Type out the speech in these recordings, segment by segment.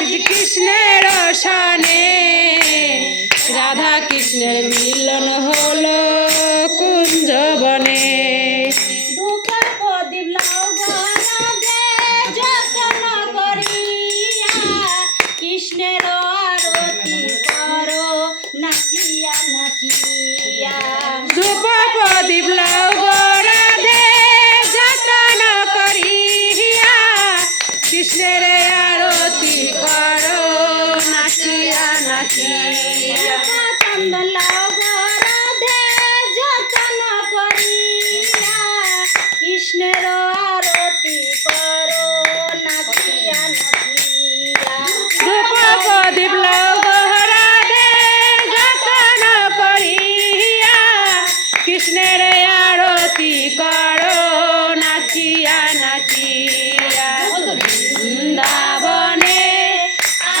কৃষ্ণের সনে রাধা কৃষ্ণের মিলন হলো কুঞ্জ বনে। ধূপের প্রদীপ লাও গো রাধে যতন করিয়া কৃষ্ণের আরতি করো নাচিয়া নাচিয়া। ধূপ প্রদীপ লাও গো রাধে যতন করিয়া কৃষ্ণের আরতি করো নাচিয়া নাচিয়া। চন্দন লাও গো রাধে যতন করিয়া কৃষ্ণের আরতি করো নাচিয়া নাচিয়া। ধূপ প্রদীপ লাও গো রাধে যতন করিয়া কৃষ্ণের আরতি করো নাচিয়া নাচিয়া। বৃন্দাবনে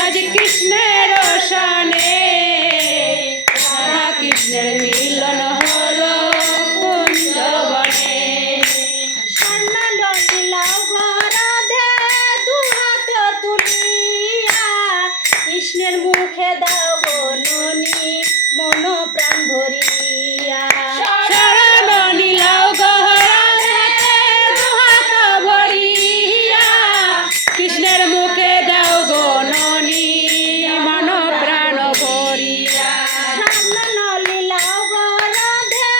আজ কৃষ্ণের সনে রাধা কৃষ্ণের মিলন হলো কুঞ্জ বনে। স্বর্ণললি লাও গো রাধে দুহাত তুলিয়া কৃষ্ণের মুখে দাও গো ননি মন প্রাণ ভরিয়া। শরণ নীলাও গো রাধে দুহাত ভরিয়া কৃষ্ণের মুখে দাও গো ননি মন প্রাণ ভরিয়া। স্বর্ণললি লাও গো রাধে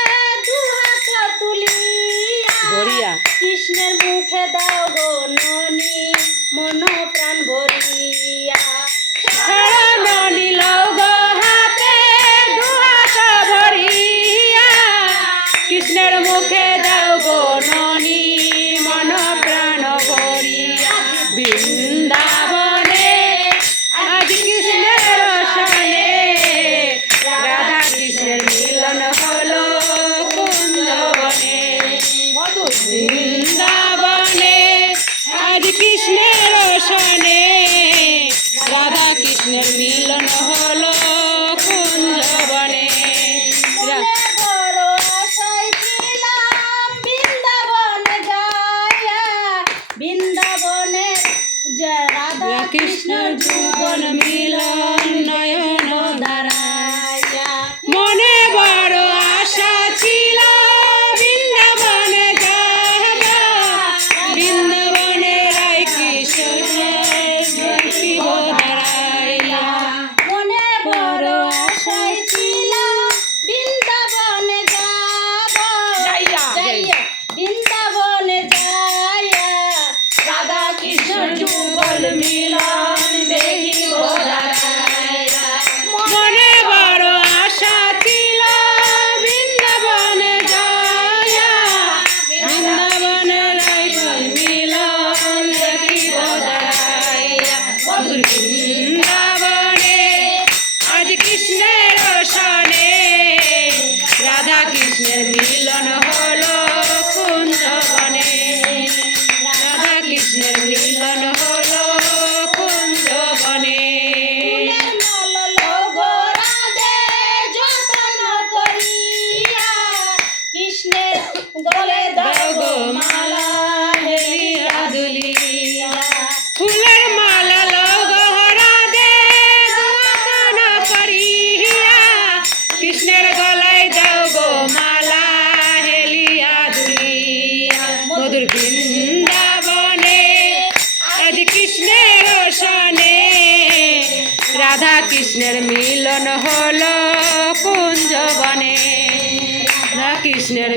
দুহাত তুলিয়া ভরিয়া কৃষ্ণের মুখে দাও গো ননি মন প্রাণ ভরিয়া। শরণ নীলাও গো হাতে দুহাত ভরিয়া কৃষ্ণের মুখে দাও গো ননি মন প্রাণ ভরিয়া। বৃন্দাবনে আজ কৃষ্ণের সনে রাধা কৃষ্ণের মিলন হলো কুঞ্জ বনে। বৃন্দাবনে আজ কৃষ্ণের সনে রাধা কৃষ্ণের মিলন হলো কুঞ্জ বনে। মনে বড় আশায় ছিলাম বৃন্দাবনে যাইয়া বৃন্দাবনে রাধা কৃষ্ণ যুগল মিলন নয়ন দাঁড়াইয়া। মনে বড় আশা ছিল বৃন্দাবনে যাব বৃন্দাবনে রায় কৃষ্ণ শিব দাঁড়াইয়া। মনে বড় আশায় ছিলাম বৃন্দাবনে যাব যাইয়া। বৃন্দাবনে যাইয়া রাধা কৃষ্ণ যুগল মিলন দেখিব দাঁড়াইয়া। মনে বড় আশা ছিল বৃন্দাবনে যাইয়া বৃন্দাবনে রায় মিলন দেখিব দাঁড়াইয়া। বৃন্দাবনে আজ কৃষ্ণের সনে রাধা কৃষ্ণের মিলন হলো কুঞ্জ বনে। রাধা কৃষ্ণের মিলন হলো কুঞ্জ বনে। ফুলের মালা গো রাধে যতন করিয়া কৃষ্ণের গলে দাও গো মালা হেলিয়া দুলিয়া। ফুলের মালা লগো রাধে যতন করিয়া কৃষ্ণের গলায় দাও গো মালা হেলিয়া দুলিয়া। মধুর বৃন্দাবনে আজ কৃষ্ণের সনে রাধা কৃষ্ণের মিলন হলো কুঞ্জ বনে। রাধা কৃষ্ণের